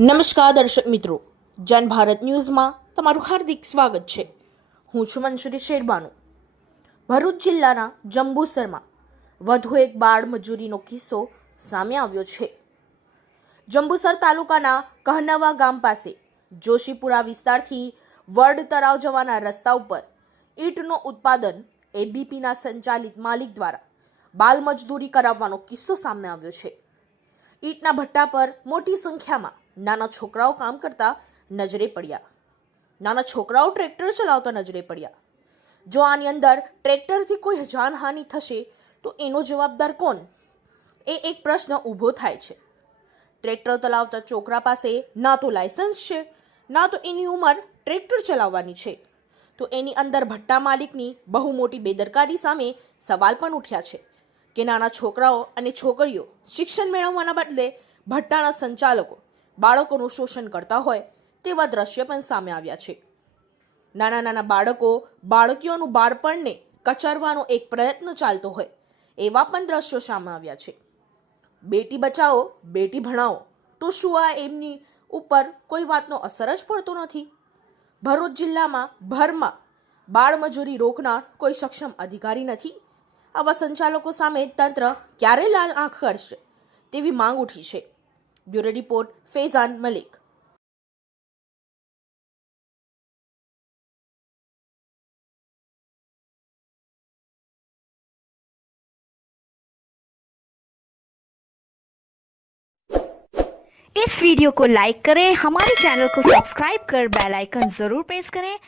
નમસ્કાર દર્શક મિત્રો. જન ભારત ન્યૂઝમાં તમારું હાર્દિક સ્વાગત છે. હું છું મંસુરી શેરબાનુ. ભરૂચ જિલ્લાના જંબુસરમાં વધુ એક બાળ મજૂરીનો કિસ્સો સામે આવ્યો છે. જંબુસર તાલુકાના કહનવા ગામ પાસે જોશીપુરા વિસ્તારથી વર્ડ તળાવ જવાના રસ્તા ઉપર ઈંટનું ઉત્પાદન એબીપીના સંચાલિત માલિક દ્વારા બાલ મજદૂરી કરાવવાનો કિસ્સો સામે આવ્યો છે. ઈંટના ભઠ્ઠા પર મોટી સંખ્યામાં નાના છોકરાઓ કામ કરતા નજરે પડ્યા. નાના છોકરાઓ ટ્રેક્ટર ચલાવતા નજરે પડ્યા. જો આની અંદર ટ્રેક્ટરથી કોઈ જાનહાનિ થશે, તો એનો જવાબદાર કોણ? એ એક પ્રશ્ન ઊભો થાય છે. ટ્રેક્ટર ચલાવતા છોકરા પાસે ના તો લાયસન્સ છે, ના તો એની ઉંમર ટ્રેક્ટર ચલાવવાની છે. તો એની અંદર ભટ્ટા માલિકની બહુ મોટી બેદરકારી સામે સવાલ પણ ઉઠ્યા છે કે નાના છોકરાઓ અને છોકરીઓ શિક્ષણ મેળવવાના બદલે ભટ્ટાના સંચાલકો બાળકોનું શોષણ કરતા હોય તેવા દ્રશ્ય પણ સામે આવ્યા છે. નાના નાના બાળકો બાળકીઓનું બાળપણને કચરવાનો એક પ્રયત્ન ચાલતો હોય એવા પણ દ્રશ્યો સામે આવ્યા છે. બેટી બચાવો, બેટી ભણાવો, તો શું આ એમની ઉપર કોઈ વાતનો અસર જ પડતો નથી? ભરૂચ જિલ્લામાં ભરમાં બાળમજૂરી રોકનાર કોઈ સક્ષમ અધિકારી નથી? આવા સંચાલકો સામે તંત્ર ક્યારે લાલ આંખ કરશે તેવી માંગ ઉઠી છે. Bureau report, Faizan Malik. इस वीडियो को लाइक करें, हमारे चैनल को सब्सक्राइब कर बेल आइकन ज़रूर प्रेस करें।